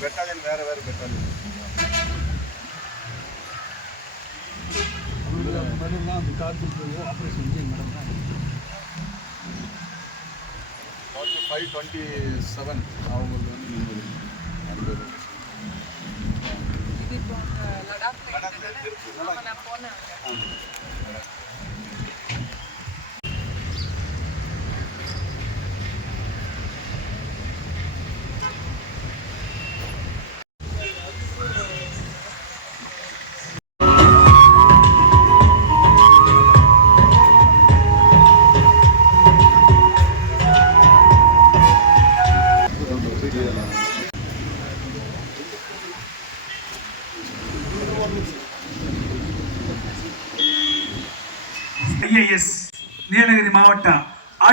Battalion வேற வேற battalion. மேடம்லாம் அந்த கார்டு ஆப்ரேஷன் செஞ்சு மேடம் தான் ஃபைவ் டுவெண்ட்டி செவன் அவங்களுக்கு வந்து முந்நூறு ஐம்பது இது இப்போ நான் போனேன்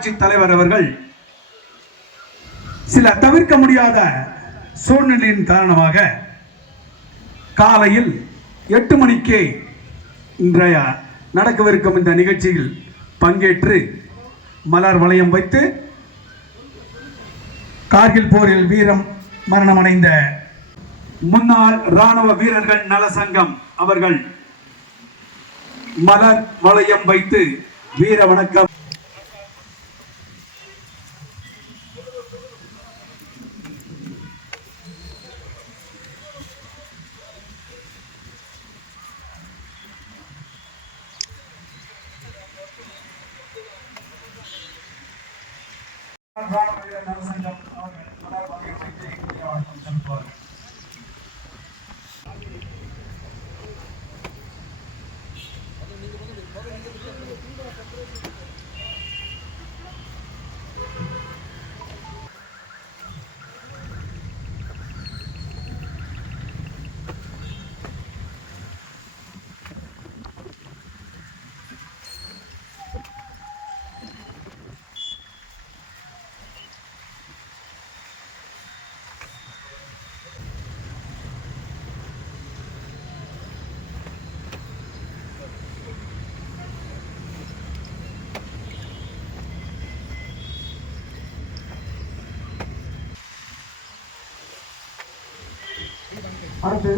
தலைவர் அவர்கள் சில தவிர்க்க முடியாத சூழ்நிலையின் காரணமாக காலையில் எட்டு மணிக்கே இன்றைய நடக்கவிருக்கும் இந்த நிகழ்ச்சியில் பங்கேற்று மலர் வளையம் வைத்து கார்கில் போரில் வீரம் மரணமடைந்த முன்னாள் ராணுவ வீரர்கள் நல சங்கம் அவர்கள் மலர் வளையம் வைத்து வீர வணக்கம் அடுத்து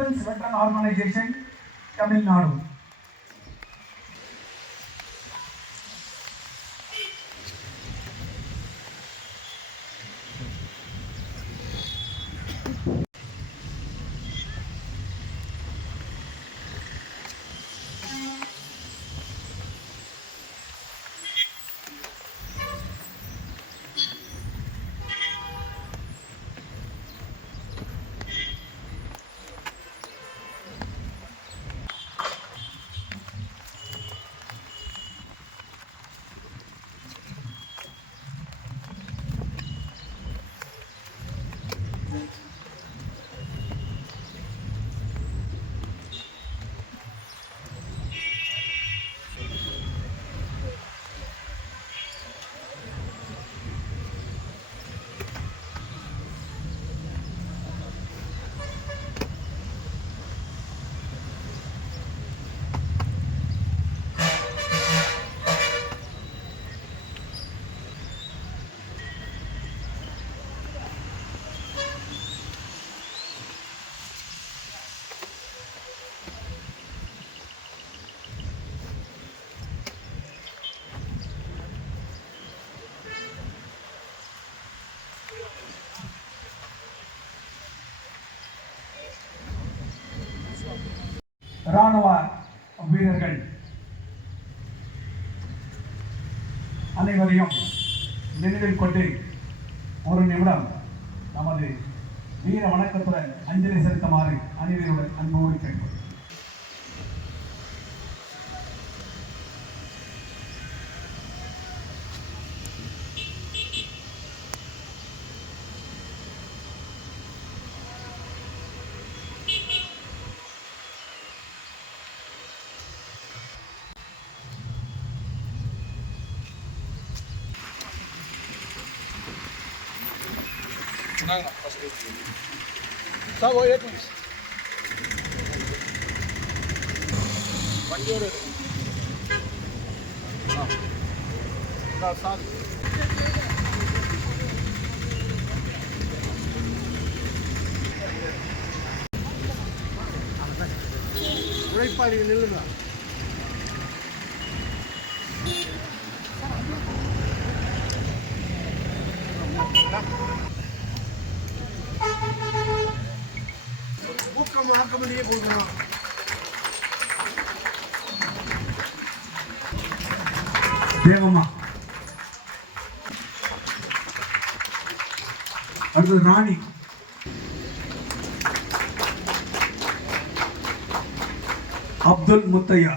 டிஃபென்ஸ் வெட்டரன் ஆர்கனைசேஷன் தமிழ்நாடு ராணுவ வீரர்கள். அனைவரையும் நினைவில் கொண்டு ஒரு நிமிடம் நமது வீர வணக்கத்துடன் அஞ்சலி செலுத்துமாறு அனைவருடன் அன்போடு கேட்கிறோம் சார் ஓ ஏட் மினிட்ஸ் வண்டியோடு ஆ சார் உழைப்பாளி நில்லுங்க ஊக்கம் ஆக்கமடியே கொடுக்கணும் தேவம்மா அடுத்தது ராணி அப்துல் முத்தையா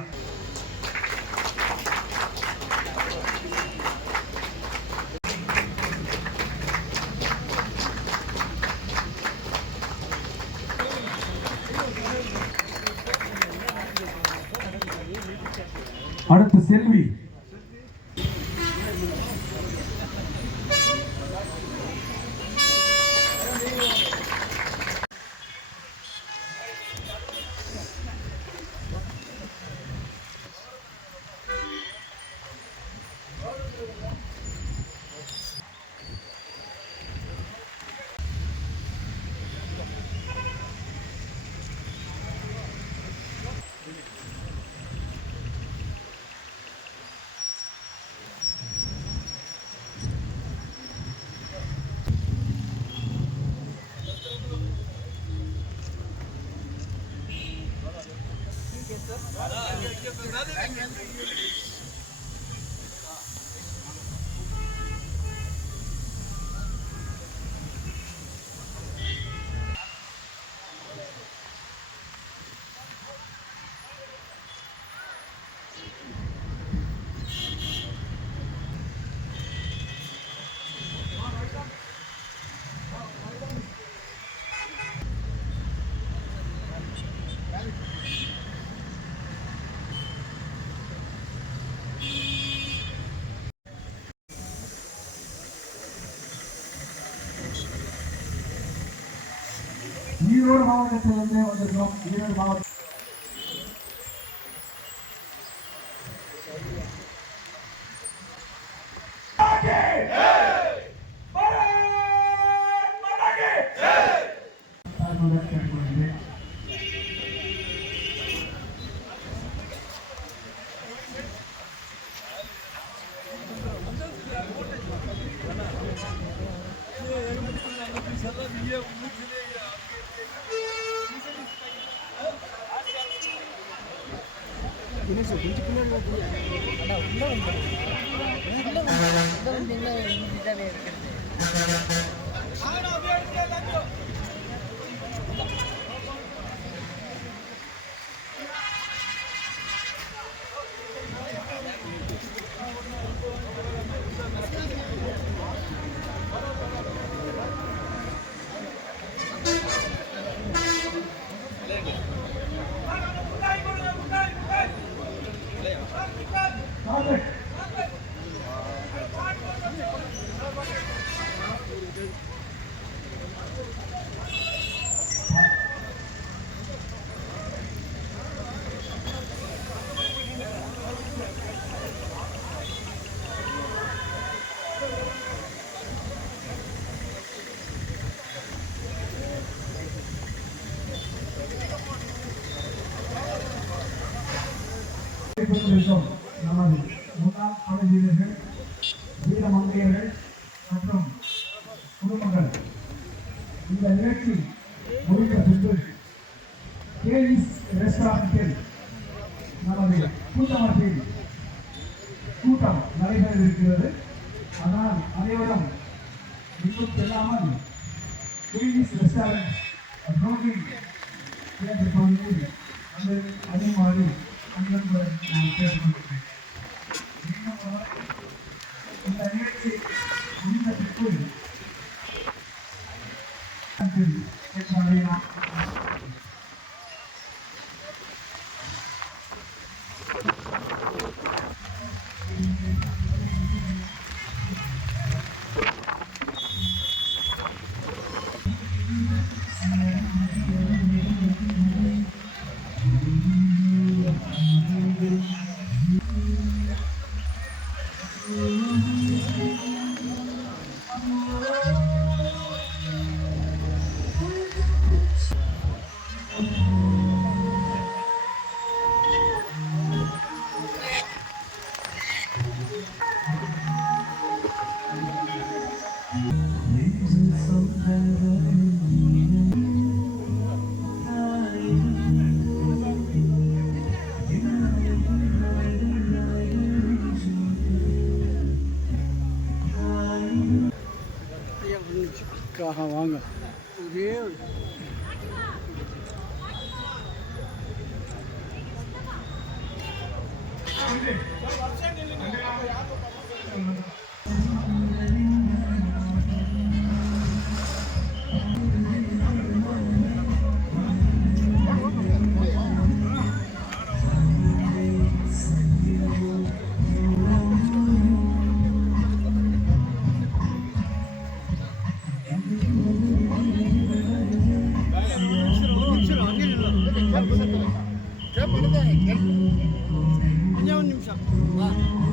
அடுத்து செல்வி. ஈரோடு மாவட்டத்திலிருந்து வந்திருக்கிறோம் ஈரோடு மாவட்டம் చేసి ఉంచుకున్నాడు కదా ఉందా ఉంది இருக்கும் நமது முன்னாள் படை வீரர்கள் வீர மங்கையர்கள் மற்றும் குடும்பங்கள். இந்த நிகழ்ச்சி முடிந்த பின்பு கேலிஸ் ரெஸ்டாரண்டில் நமது கூட்டமைப்பில் கூட்டம் நடைபெற இருக்கிறது. அனைவரும் இன்னும் செல்லாமல் கேலிஸ் ரெஸ்டாரண்ட் ரோட்டில் இரண்டு பகுதியில் அதே மாதிரி அன்புடன் நான் கேட்டுக்கொள்கிறேன் இன்னும் ஒரு முறை இந்த நிகழ்ச்சி ಅವಚೆ ದಿಲ್ಲಿ ನಗರ ಯಾತ್ರಾ ஐயா ஒரு நிமிஷம்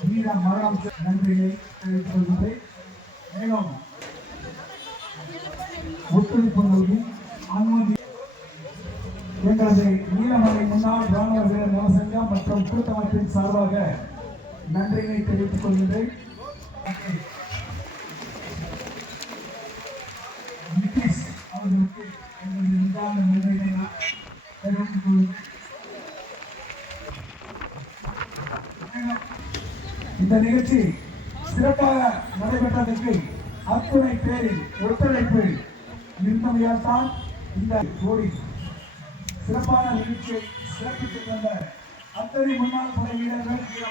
வீர மரணம் நன்றியை தெரிவித்துக் கொள்கிறேன் மேலும் ஒத்துழைப்பு நல்கி அனுமதி எங்களது நீலமலை முன்னாள் ராணுவ வீரர் நலசங்கம் மற்றும் கூட்டமைப்பின் சார்பாக நன்றியை தெரிவித்துக் கொள்கின்றேன் நிதிஷ் அவர்களுக்கு எங்களது நன்றியை நான் தெரிவித்துக் கொள்கிறேன் இந்த நிகழ்ச்சி சிறப்பாக நடைபெற்றதற்கு அத்துணை பேரில் ஒத்துழைப்பு இருந்தமையால் தான் இந்த கோடி சிறப்பான நிகழ்ச்சியை சிறப்பித்துக் கொண்ட அத்தனை முன்னாள் படை வீரர்கள் வீர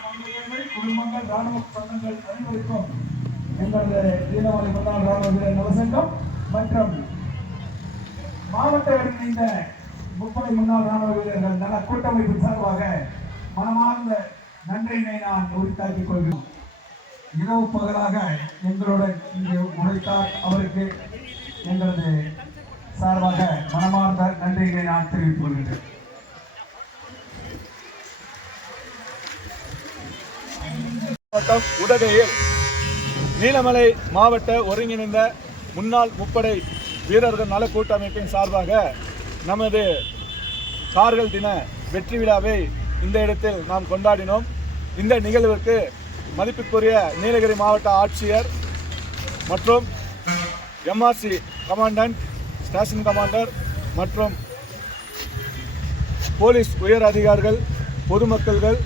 குடும்பங்கள் ராணுவ சங்கங்கள் அனைவருக்கும் எங்களது வீரமலை முன்னாள் ராணுவ வீரர் நவசங்கம் மற்றும் மாவட்ட ஒருங்கிணைந்த முப்படை முன்னாள் ராணுவ வீரர்கள் நல கூட்டமைப்பின் சார்பாக மனமார்ந்த நன்றினை நான் உரித்தாக்கிக் கொள்கிறேன் இரவு பகலாக எங்களுடன் இங்கே உழைத்தார் அவருக்கு எங்களது சார்பாக மனமார்ந்த நன்றிகளை நான் தெரிவித்துக் கொள்கிறேன். மாவட்டம் உதகையில் நீலமலை மாவட்ட ஒருங்கிணைந்த முன்னாள் முப்படை வீரர்கள் நல கூட்டமைப்பின் சார்பாக நமது கார்கள் தின வெற்றி விழாவை இந்த இடத்தில் நாம் கொண்டாடினோம். இந்த நிகழ்விற்கு மதிப்புக்குரிய நீலகிரி மாவட்ட ஆட்சியர் மற்றும் எம்ஆர்சி கமாண்டன்ட் ஸ்டேஷன் கமாண்டர் மற்றும் போலீஸ் உயர் அதிகாரிகள் பொதுமக்கள்கள்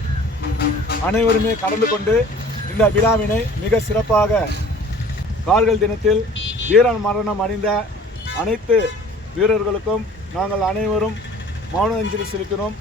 அனைவருமே கலந்து கொண்டு இந்த விழாவினை மிக சிறப்பாக கார்கள் தினத்தில் வீரன் மரணம் அடைந்த அனைத்து வீரர்களுக்கும் நாங்கள் அனைவரும் மௌன அஞ்சலி செலுத்தினோம்.